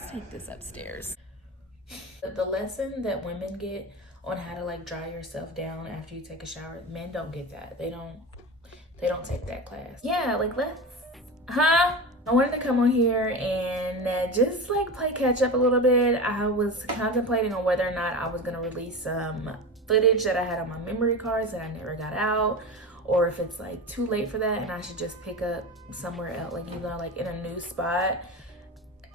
Let's take this upstairs. The lesson that women get on how to like dry yourself down after you take a shower, men don't get that. They don't take that class. Yeah, like I wanted to come on here and just like play catch up a little bit. I was contemplating on whether or not I was gonna release some footage that I had on my memory cards that I never got out, or if it's like too late for that and I should just pick up somewhere else, like, you know, like in a new spot.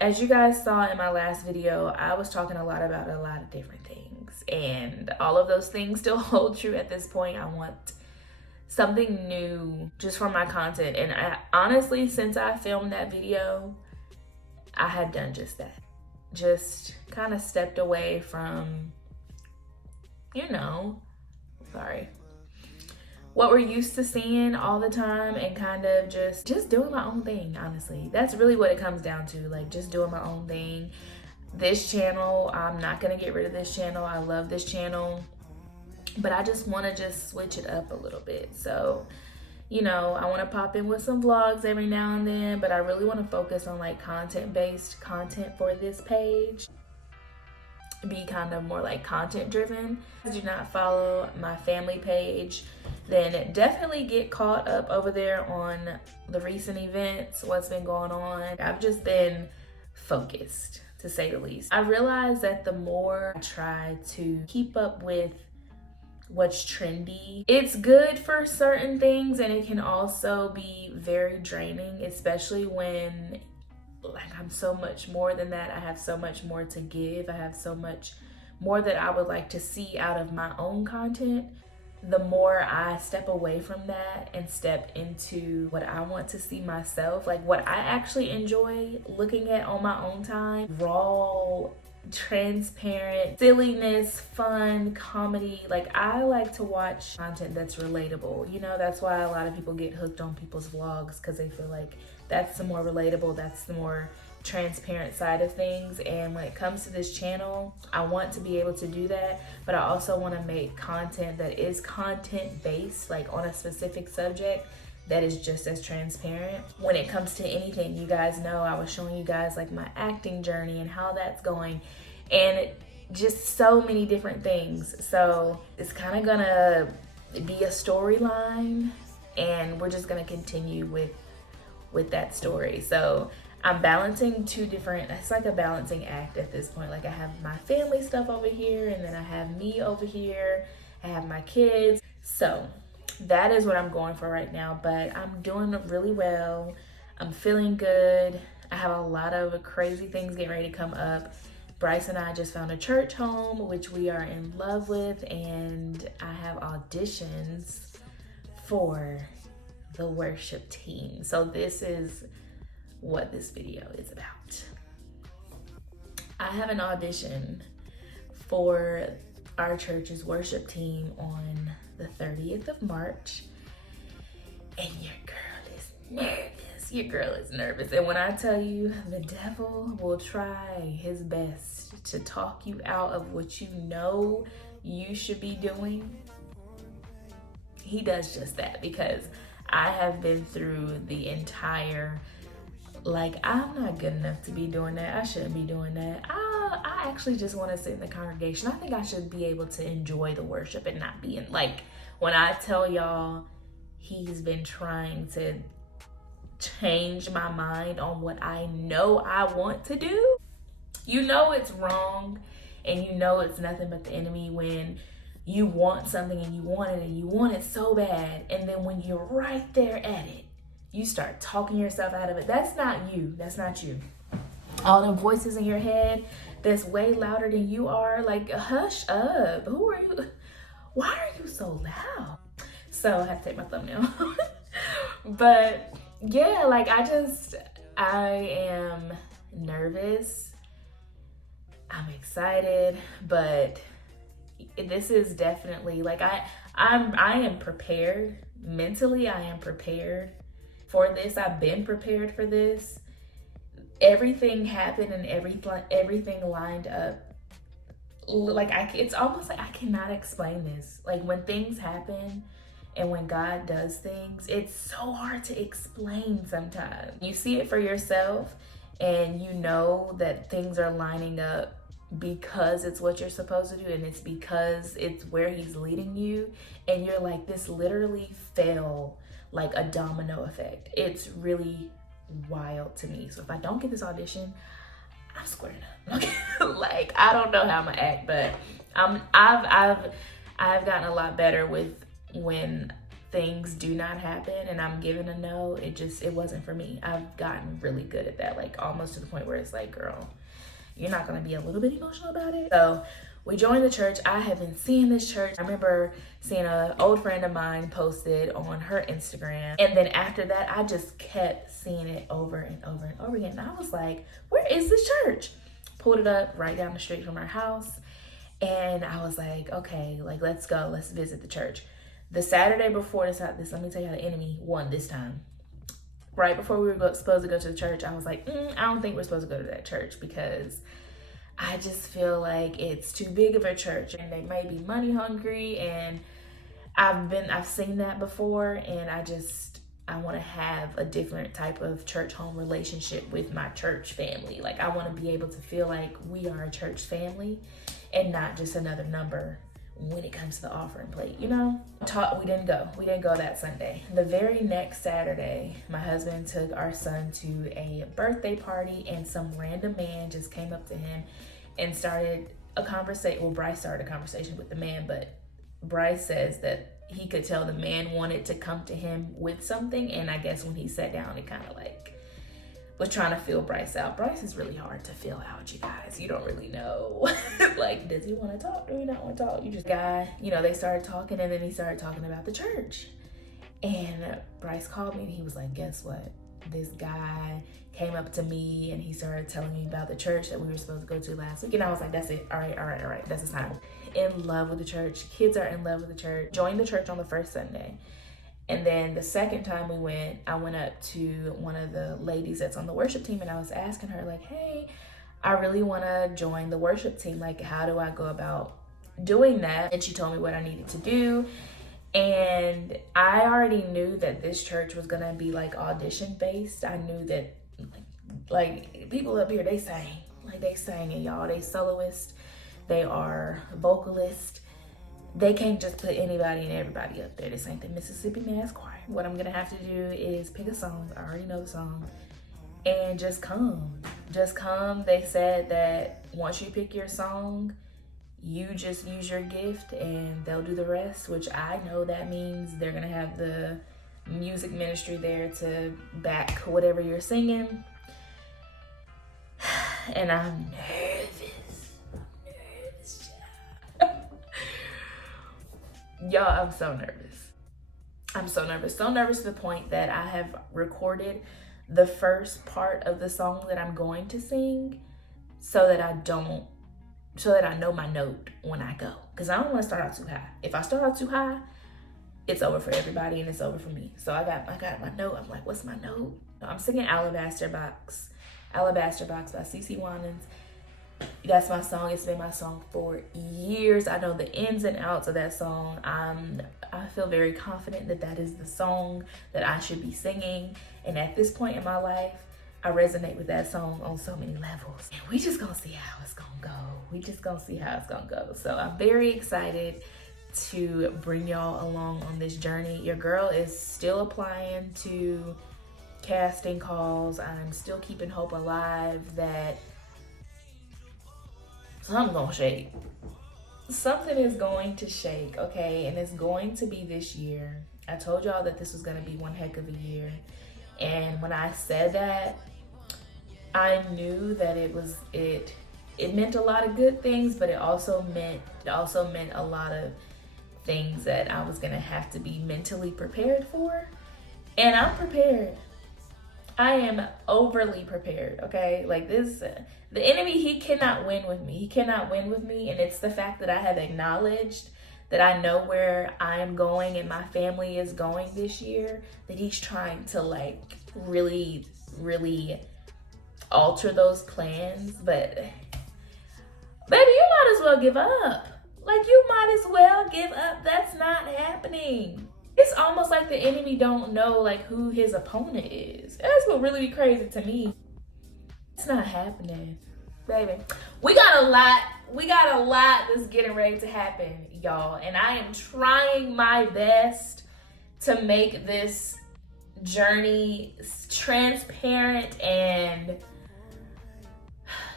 As you guys saw in my last video, I was talking a lot about a lot of different things, and all of those things still hold true at this point. I want something new just for my content, and I honestly, since I filmed that video, I have done just that. Just kind of stepped away from, you know, what we're used to seeing all the time, and kind of just doing my own thing. Honestly, that's really what it comes down to, like just doing my own thing. This channel, I'm not gonna get rid of this channel. I love this channel, but I just want to just switch it up a little bit. So, you know, I want to pop in with some vlogs every now and then, but I really want to focus on like content-based content for this page. Be kind of more like content driven. If you do not follow my family page, then definitely get caught up over there on the recent events, what's been going on. I've just been focused, to say the least. I realize that the more I try to keep up with what's trendy, it's good for certain things, and it can also be very draining, especially when like I'm so much more than that. I have so much more to give. I have so much more that I would like to see out of my own content. The more I step away from that and step into what I want to see myself, like what I actually enjoy looking at on my own time, raw, transparent, silliness, fun, comedy. Like, I like to watch content that's relatable. You know, that's why a lot of people get hooked on people's vlogs, because they feel like that's the more relatable, that's the more transparent side of things. And when it comes to this channel, I want to be able to do that, but I also want to make content that is content based, like on a specific subject that is just as transparent. When it comes to anything, you guys know I was showing you guys like my acting journey and how that's going, and just so many different things. So it's kind of gonna be a storyline, and we're just gonna continue with that story. So I'm balancing two different, it's like a balancing act at this point. Like, I have my family stuff over here, and then I have me over here, I have my kids. So that is what I'm going for right now, but I'm doing really well. I'm feeling good. I have a lot of crazy things getting ready to come up. Bryce and I just found a church home, which we are in love with, and I have auditions for the worship team. So this is what this video is about. I have an audition for our church's worship team on the 30th of March, and your girl is nervous. Your girl is nervous. And when I tell you, the devil will try his best to talk you out of what you know you should be doing, he does just that, because I have been through the entire, like, I'm not good enough to be doing that. I shouldn't be doing that. I actually just want to sit in the congregation. I think I should be able to enjoy the worship and not be in, like, when I tell y'all, he's been trying to change my mind on what I know I want to do. You know it's wrong, and you know it's nothing but the enemy when you want something and you want it so bad, and then when you're right there at it, you start talking yourself out of it. That's not you. That's not you. All them voices in your head that's way louder than you are, like, hush up. Who are you? Why are you so loud? So I have to take my thumbnail. But yeah, like, I am nervous. I'm excited, but this is definitely, like, I am prepared. Mentally, I am prepared for this. I've been prepared for this. Everything happened and everything lined up. Like, it's almost like I cannot explain this. Like, when things happen and when God does things, it's so hard to explain sometimes. You see it for yourself, and you know that things are lining up because it's what you're supposed to do, and it's because it's where he's leading you, and you're like, this literally fell like a domino effect. It's really wild to me. So if I don't get this audition, I'm squaring up. Okay? Like, I don't know how I'm gonna act, but I've gotten a lot better with when things do not happen and I'm given a no. It wasn't for me. I've gotten really good at that, like almost to the point where it's like, girl, you're not gonna be a little bit emotional about it. So we joined the church. I have been seeing this church. I remember seeing an old friend of mine posted on her Instagram. And then after that, I just kept seeing it over and over and over again. And I was like, where is this church? Pulled it up right down the street from our house. And I was like, okay, like, let's go. Let's visit the church. The Saturday before this, let me tell you how the enemy won this time. Right before we were supposed to go to the church, I was like, I don't think we're supposed to go to that church because I just feel like it's too big of a church and they may be money hungry, and I've seen that before, and I want to have a different type of church home relationship with my church family. Like, I want to be able to feel like we are a church family and not just another number when it comes to the offering plate, you know? We didn't go that Sunday. The very next Saturday, my husband took our son to a birthday party, and some random man just came up to him and started a conversation. Well, Bryce started a conversation with the man, but Bryce says that he could tell the man wanted to come to him with something, and I guess when he sat down, it kind of like was trying to feel Bryce out. Bryce is really hard to feel out, you guys. You don't really know. Like, does he want to talk? Do he not want to talk? You just they started talking, and then he started talking about the church. And Bryce called me and he was like, guess what? This guy came up to me and he started telling me about the church that we were supposed to go to last week. And I was like, that's it. All right. That's the time. In love with the church. Kids are in love with the church. Joined the church on the first Sunday. And then the second time we went, I went up to one of the ladies that's on the worship team, and I was asking her, like, hey, I really want to join the worship team. Like, how do I go about doing that? And she told me what I needed to do. And I already knew that this church was going to be like audition based. I knew that like people up here, they sing. Like, they singing, y'all. They soloists. They are vocalists. They can't just put anybody and everybody up there. This ain't the Mississippi Mass Choir. What I'm gonna have to do is pick a song. I already know the song. And just come. Just come. They said that once you pick your song, you just use your gift and they'll do the rest, which I know that means they're gonna have the music ministry there to back whatever you're singing. And I'm nervous. Y'all, I'm so nervous. So nervous to the point that I have recorded the first part of the song that I'm going to sing so that I know my note when I go. Because I don't want to start out too high. If I start out too high, it's over for everybody and it's over for me. So I got my note. I'm like, what's my note? I'm singing Alabaster Box by CeCe Winans. That's my song. It's been my song for years. I know the ins and outs of that song. I feel very confident that that is the song that I should be singing. And at this point in my life, I resonate with that song on so many levels. And we just gonna see how it's gonna go. So I'm very excited to bring y'all along on this journey. Your girl is still applying to casting calls. I'm still keeping hope alive that something's gonna shake. Something is going to shake, okay? And it's going to be this year. I told y'all that this was gonna be one heck of a year. And when I said that, I knew that it meant a lot of good things, but it also meant a lot of things that I was gonna have to be mentally prepared for. And I'm prepared. I am overly prepared, okay? Like this, the enemy, he cannot win with me. And it's the fact that I have acknowledged that I know where I am going and my family is going this year, that he's trying to like really, really alter those plans. But baby, you might as well give up. Like, you might as well give up. That's not happening. It's almost like the enemy don't know like who his opponent is. That's what really be crazy to me. It's not happening, baby. We got a lot that's getting ready to happen, y'all. And I am trying my best to make this journey transparent and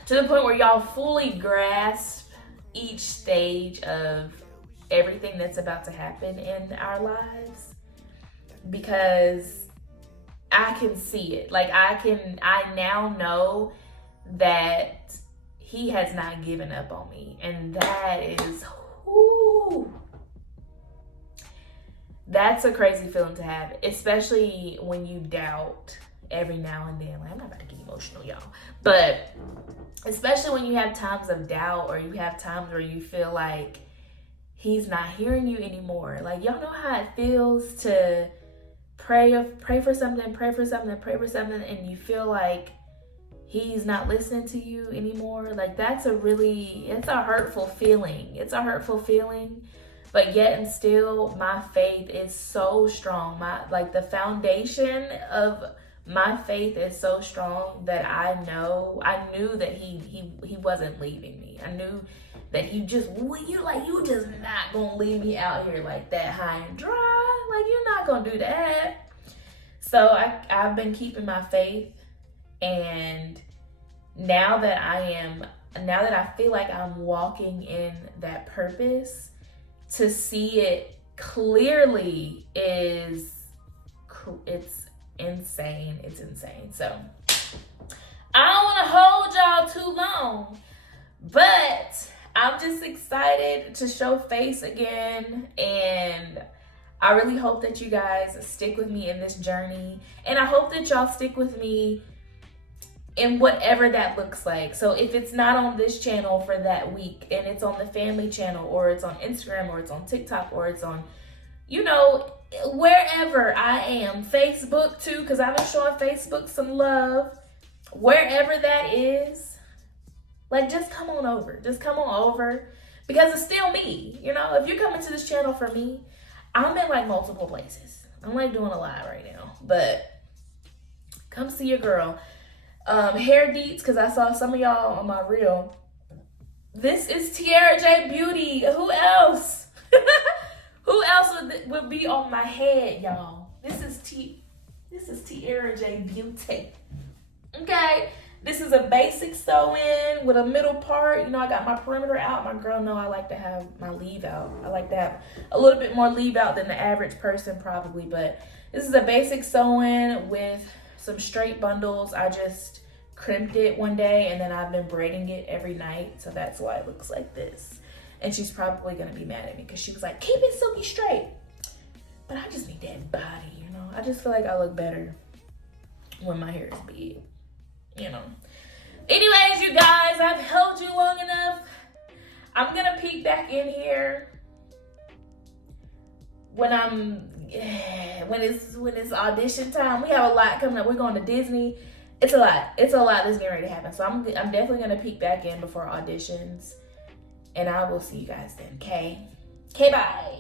to the point where y'all fully grasp each stage of everything that's about to happen in our lives, because I can see it. Like I now know that he has not given up on me, and that is, whoo, that's a crazy feeling to have, especially when you doubt every now and then. Like, I'm not about to get emotional, y'all, but especially when you have times of doubt, or you have times where you feel like he's not hearing you anymore. Like, y'all know how it feels to pray for something, and you feel like he's not listening to you anymore. Like, it's a hurtful feeling. It's a hurtful feeling, but yet and still, my faith is so strong. The foundation of my faith is so strong that I knew that he wasn't leaving me. I knew that you just not gonna leave me out here like that high and dry. Like, you're not gonna do that. So I've been keeping my faith, and now that I feel like I'm walking in that purpose, to see it clearly it's insane. It's insane. So I don't want to hold y'all too long, but I'm just excited to show face again, and I really hope that you guys stick with me in this journey, and I hope that y'all stick with me in whatever that looks like. So if it's not on this channel for that week, and it's on the family channel, or it's on Instagram, or it's on TikTok, or it's on, wherever I am, Facebook too, because I've been showing Facebook some love. Wherever that is, like, just come on over. Just come on over, because it's still me. If you're coming to this channel for me, I'm in like multiple places. I'm like doing a lot right now, but come see your girl. Hair deets, because I saw some of y'all on my reel. This is Tiara J Beauty. Who else? Who else would be on my head, y'all? This is Tiara J Beauty. Okay, this is a basic sew-in with a middle part. I got my perimeter out. My girl know I like to have my leave out. I like to have a little bit more leave out than the average person probably, but this is a basic sew-in with some straight bundles. I just crimped it one day, and then I've been braiding it every night, so that's why it looks like this. And she's probably gonna be mad at me, because she was like, keep it silky straight. But I just need that body, I just feel like I look better when my hair is big, Anyways, you guys, I've held you long enough. I'm gonna peek back in here when it's audition time. We have a lot coming up. We're going to Disney. It's a lot that's getting ready to happen. So I'm definitely gonna peek back in before auditions. And I will see you guys then, okay? Okay, bye.